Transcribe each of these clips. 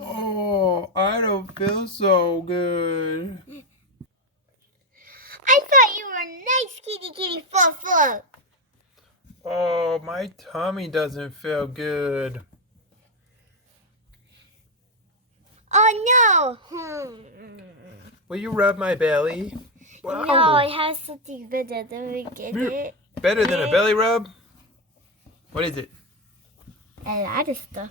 Oh, I don't feel so good. I thought you were nice, Kitty Fluff Fluff. Oh, my tummy doesn't feel good. Oh no! Will you rub my belly? Wow. No, I have something better. Let me get it. Better than a belly rub? What is it? A lot of stuff.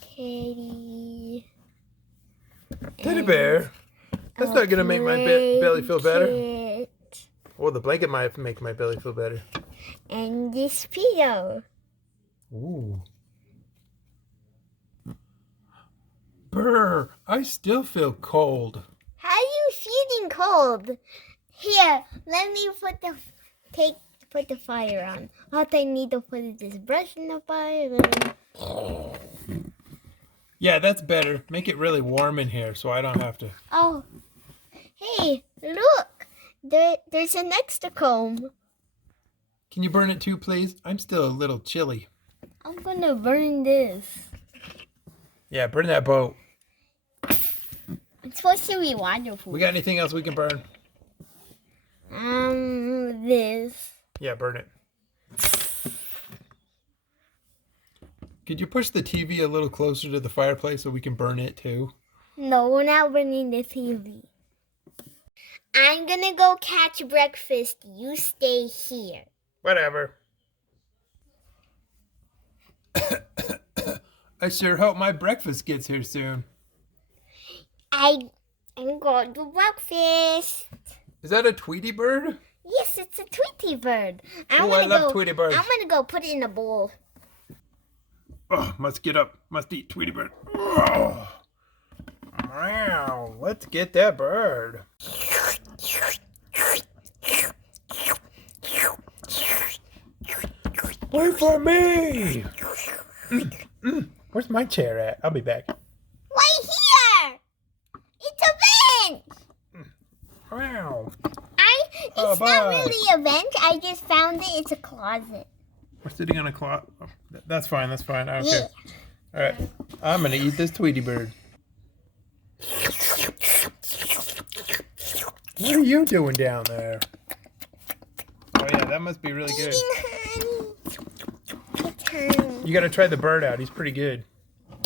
Teddy bear. That's not gonna make my belly feel better. Well, the blanket might make my belly feel better. And this pillow. Ooh. Brr, I still feel cold. How are you feeling cold? Here, let me put the fire on. All I need to put is this brush in the fire. Yeah, that's better. Make it really warm in here so I don't have to. Oh, hey, look! There's an extra comb. Can you burn it too, please? I'm still a little chilly. I'm gonna burn this. Yeah, burn that boat. It's supposed to be wonderful. We got anything else we can burn? This. Yeah, burn it. Could you push the TV a little closer to the fireplace so we can burn it too? No, we're not burning the TV. I'm gonna go catch breakfast. You stay here. Whatever. I sure hope my breakfast gets here soon. I'm going to breakfast. Is that a Tweety bird? Yes, it's a Tweety bird. I love Tweety birds. I'm gonna go put it in a bowl. Oh, must get up. Must eat Tweety bird. Oh. Wow, let's get that bird. Wait for me! Where's my chair at? I'll be back. Right here! It's a bench! Wow. It's not really a bench. I just found it. It's a closet. We're sitting on a closet. Oh, that's fine. That's fine. I don't care. Yeah. All right. I'm going to eat this Tweety bird. What are you doing down there? Oh, yeah. That must be really good. You got to try the bird out. He's pretty good.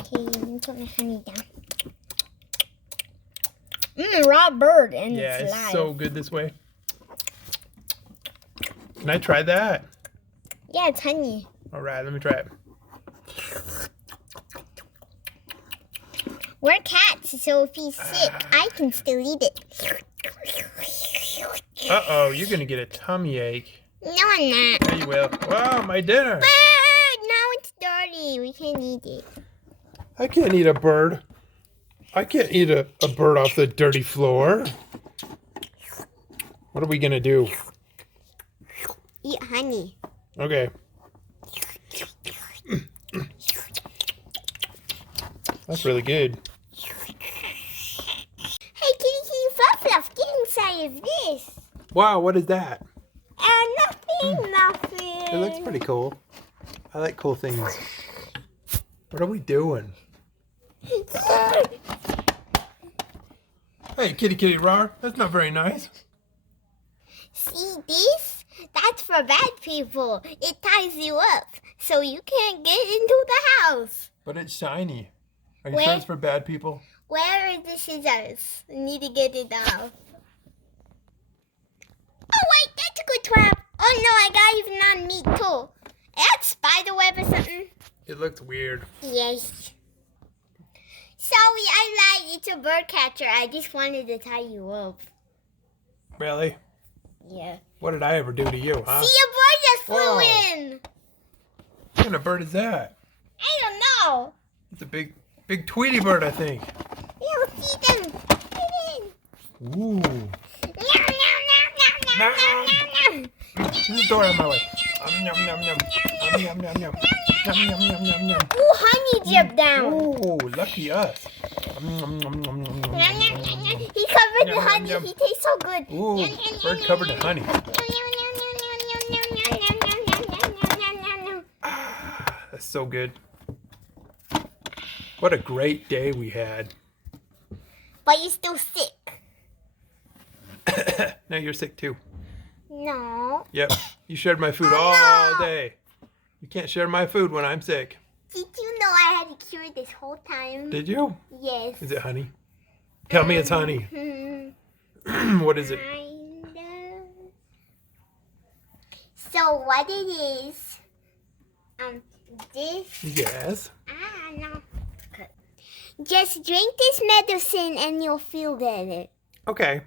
Okay, let me put my honey down. Raw bird and yeah, it's it's live. so good this way. Can I try that? Yeah, it's honey. All right, let me try it. We're cats, so if he's sick, I can still eat it. Uh-oh, you're going to get a tummy ache. No, I'm not. Yeah, you will. Wow, my dinner. Now it's dirty. We can't eat it. I can't eat a bird. I can't eat a bird off the dirty floor. What are we going to do? Eat honey. Okay. That's really good. Hey, Kitty Fluff Fluff, get inside of this. Wow, what is that? Nothing. It looks pretty cool. I like cool things. What are we doing? Hey, kitty rawr. That's not very nice. See this? That's for bad people. It ties you up, so you can't get into the house. But it's shiny. Are you sure it's for bad people? Where are the scissors? I need to get it out. Oh wait, that's a good trap. Oh no, I got even on meat too. That's spider web or something. It looks weird. Yes. Sorry, I lied. It's a bird catcher. I just wanted to tie you up. Really? Yeah. What did I ever do to you, huh? See, a bird just flew in. What kind of bird is that? I don't know. It's a big Tweety bird, I think. Yeah, see them. Get in. Ooh. Meow, meow, meow, meow, meow, meow, meow. Get the door out of my way. Yum, yum, yum. Yum, yum, yum. Yum, yum, yum, yum, yum. Ooh, honey dripped down. Ooh, lucky us. He covered in honey. Yum. He tastes so good. Ooh, bird covered in honey. Ah, so good. What a great day we had. But you're still sick. Now you're sick too. No. Yep. You shared my food all day. You can't share my food when I'm sick. Did you know I had a cure this whole time? Did you? Yes. Is it honey? Tell me it's honey. What is it? Kinda. So what it is? This. Yes. No. Just drink this medicine and you'll feel better. Okay.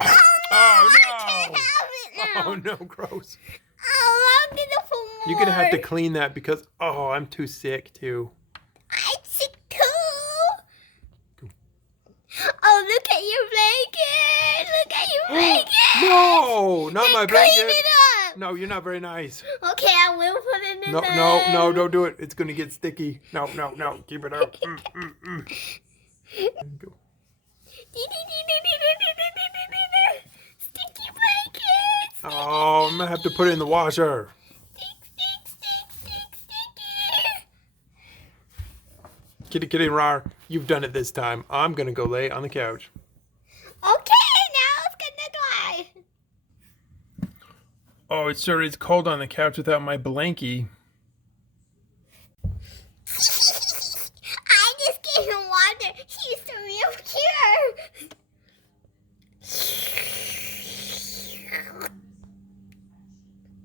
I can't have it now. Oh no, gross. Oh, I'm gonna put more. You're gonna have to clean that because I'm too sick too. I'm sick too. Oh, look at your blanket. Look at your blanket. No, not my Clean blanket. it up. No, you're not very nice. Okay, I will put it in No, there. no, don't do it. It's gonna get sticky. No, keep it up. Go. Sticky blankets. Oh, I'm gonna have to put it in the washer. Sticky. Kitty rar, you've done it this time. I'm gonna go lay on the couch. Okay, now it's gonna dry. Oh, it sure is cold on the couch without my blankie. I just gave him water. He's the real cure.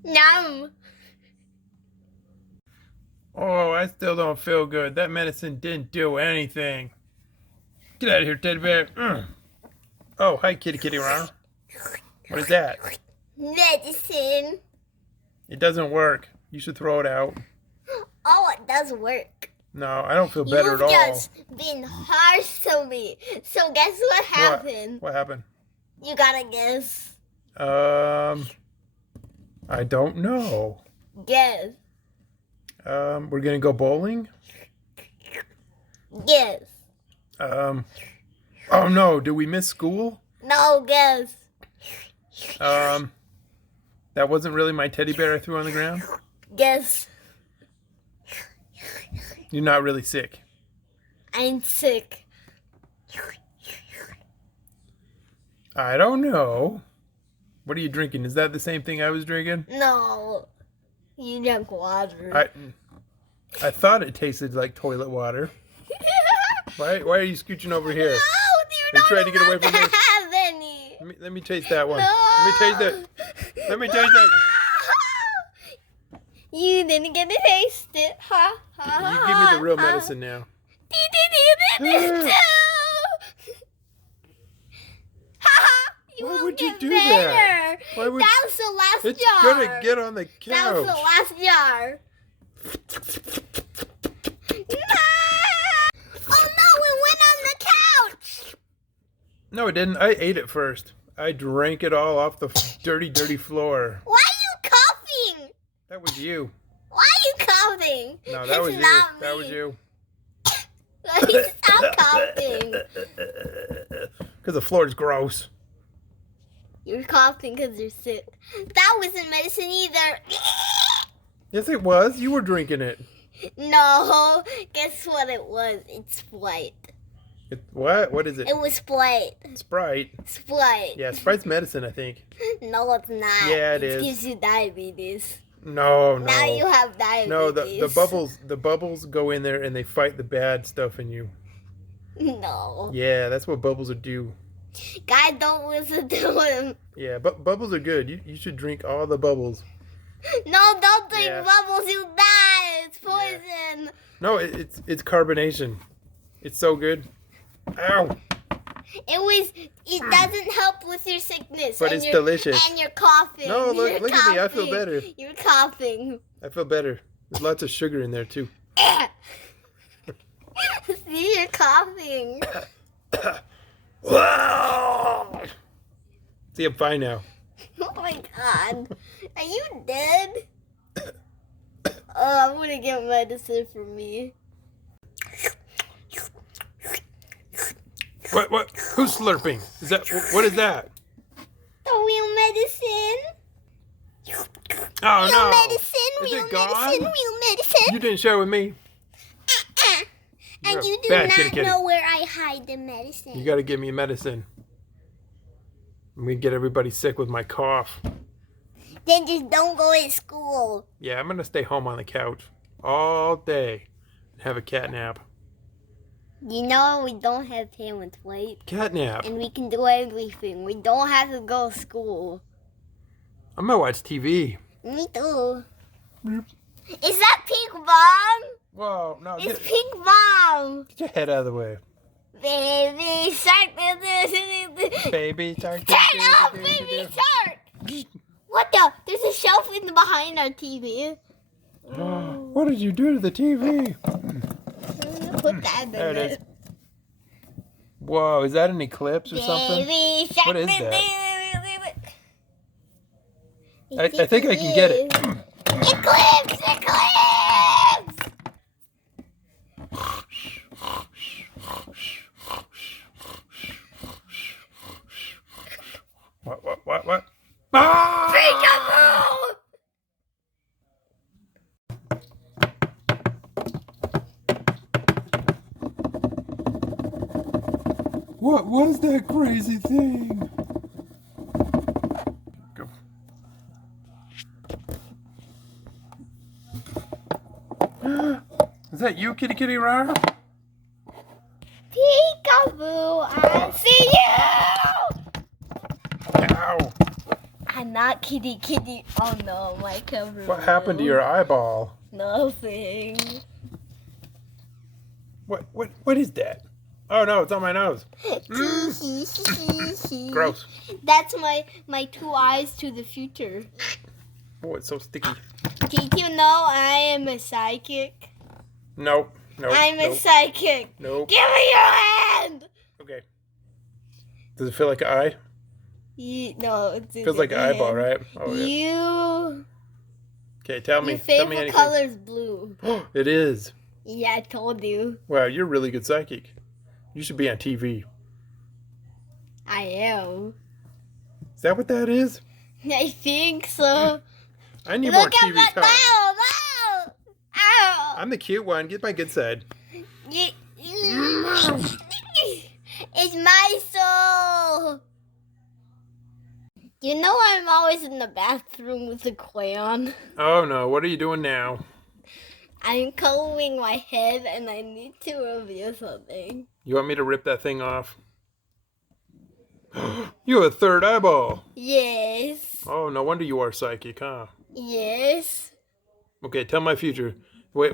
Numb. Oh, I still don't feel good. That medicine didn't do anything. Get out of here, teddy bear. Oh, hi, kitty rar. What is that? Medicine. It doesn't work. You should throw it out. Oh, it does work. No, I don't feel better You've at all. just been harsh to me. So guess what happened? What happened? You gotta guess. I don't know. Guess. We're gonna go bowling? Guess. Oh no, did we miss school? No, guess. That wasn't really my teddy bear I threw on the ground? Guess. You're not really sick. I'm sick. I don't know. What are you drinking? Is that the same thing I was drinking? No. You drank water. I thought it tasted like toilet water. Why are you scooching over here? No, You're trying to get away from me. have any. Let me taste that one. No. Let me taste it. Let me taste it. You didn't get to taste it. Ha, ha, You give me the real medicine now. Why would you do that? Why would That was the last It's jar. gonna get on the couch. That was the last jar. Oh no, it went on the couch. No, it didn't. I ate it first. I drank it all off the dirty floor. Why are you coughing? That was you. Why are you coughing? No, that was you. Not That me. was you. Stop coughing. Because the floor is gross. You're coughing because you're sick. That wasn't medicine either. Yes, it was. You were drinking it. No, guess what it was? It's Sprite. What? What is it? It was Sprite. Sprite. Sprite. Yeah, Sprite's medicine, I think. No, it's not. Yeah, it is. It gives you diabetes. No. Now you have diabetes. No, the bubbles go in there and they fight the bad stuff in you. No. Yeah, that's what bubbles would do. Guys, don't listen to him. Yeah, but bubbles are good. You should drink all the bubbles. No, don't drink Yeah. bubbles. You die. It's poison. No, it's carbonation. It's so good. Ow! It doesn't help with your sickness. But and it's your- delicious. And you're coughing. No, look You're at me. I feel coughing. better. You're coughing. I feel better. There's lots of sugar in there too. See, you're coughing. See, I'm fine now. Oh my god. Are you dead? Oh, I'm gonna get medicine for me. What? Who's slurping? What is that? The real medicine. Oh Real no! medicine, Is real it gone? medicine, real medicine. You didn't share with me. You're And a you do bad not kitty kitty. know where I hide the medicine. You gotta give me medicine. I'm gonna get everybody sick with my cough. Then just don't go to school. Yeah, I'm gonna stay home on the couch all day and have a cat nap. You know we don't have parents, right? Cat nap. And we can do everything. We don't have to go to school. I'm gonna watch TV. Me too. Boop. Is that Pink Bomb? Whoa, no, It's Pink Bomb. get your head out of the way. Baby shark. Baby shark. Turn off, baby shark. What the? There's a shelf in the behind our TV. What did you do to the TV? Put that in There it is. it. Whoa, is that an eclipse or something? Baby shark. What is that? I think I can get it. Eclipse! Eclipse! What? Ah! Peekaboo! What is that crazy thing? Go. Is that you, kitty kitty rar? Peekaboo! I see you! Ow! I'm not kitty kitty. Oh no, my cover. What happened to your eyeball? Nothing. What is that? Oh no, it's on my nose. Gross. That's my two eyes to the future. Oh, it's so sticky. Did you know I am a psychic? Nope. I'm a psychic. Nope. Give me your hand. Okay. Does it feel like an eye? No, it Feels like an eyeball, right? Oh yeah. You. Okay, tell me. Your Tell me favorite anything. color is blue. It is. Yeah, I told you. Wow, you're a really good psychic. You should be on TV. I am. Is that what that is? I think so. I need more Look at TV my time. no! Ow! I'm the cute one. Get my good side. It's my soul. You know I'm always in the bathroom with a crayon. Oh no, what are you doing now? I'm coloring my head and I need to reveal something. You want me to rip that thing off? You have a third eyeball. Yes. Oh, no wonder you are psychic, huh? Yes. Okay, tell my future. Wait.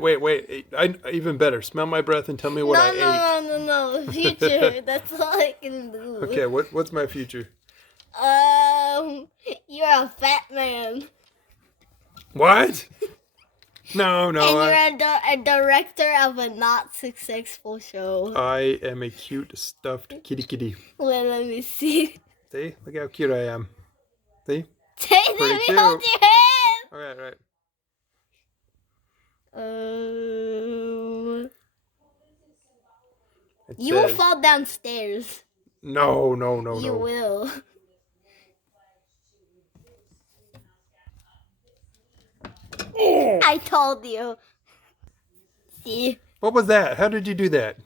Even better. Smell my breath and tell me what I ate. No. Future. That's all I can do. Okay, what's my future? You're a fat man. What? No. And you're a director of a not successful show. I am a cute stuffed kitty kitty. Well, let me see. See? Look how cute I am. See? Let me cute. hold your hand. Alright. You will fall downstairs. No. You will. Oh. I told you. See? What was that? How did you do that?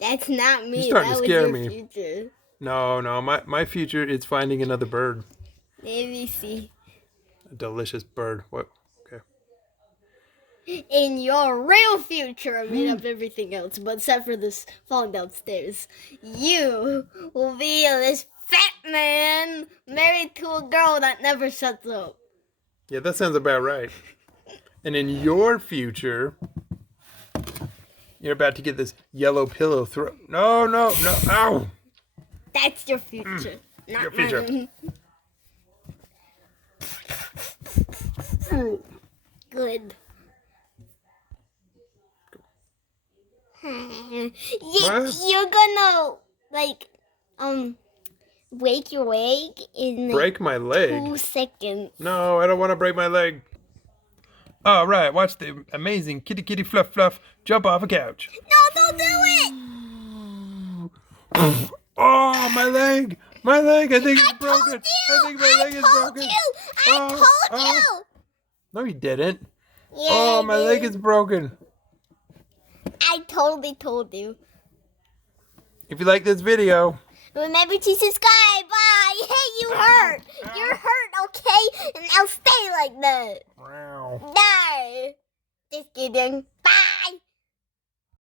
That's not me. You're starting that to was scare your me. future. No. My future is finding another bird. Let me see. A delicious bird. What? Okay. In your real future, I made up everything else, but except for this falling downstairs. You will be this fat man married to a girl that never shuts up. Yeah, that sounds about right. And in your future, you're about to get this yellow pillow throw. No. Ow. That's your future. Not Your future. mine. Good. You're gonna break your leg in Break my leg? 2 seconds. No, I don't want to break my leg. All right, watch the amazing Kitty Fluff Fluff jump off a couch. No, don't do it! Oh, my leg! My leg, I think it's I broken. told you. I think my leg is broken. I told you. No, you didn't. Yeah, Oh, I my did. leg is broken. I totally told you. If you like this video, Remember to subscribe. Bye. Hey, you hurt. You're hurt, okay? And now stay like that. wow. No. Just kidding. Bye.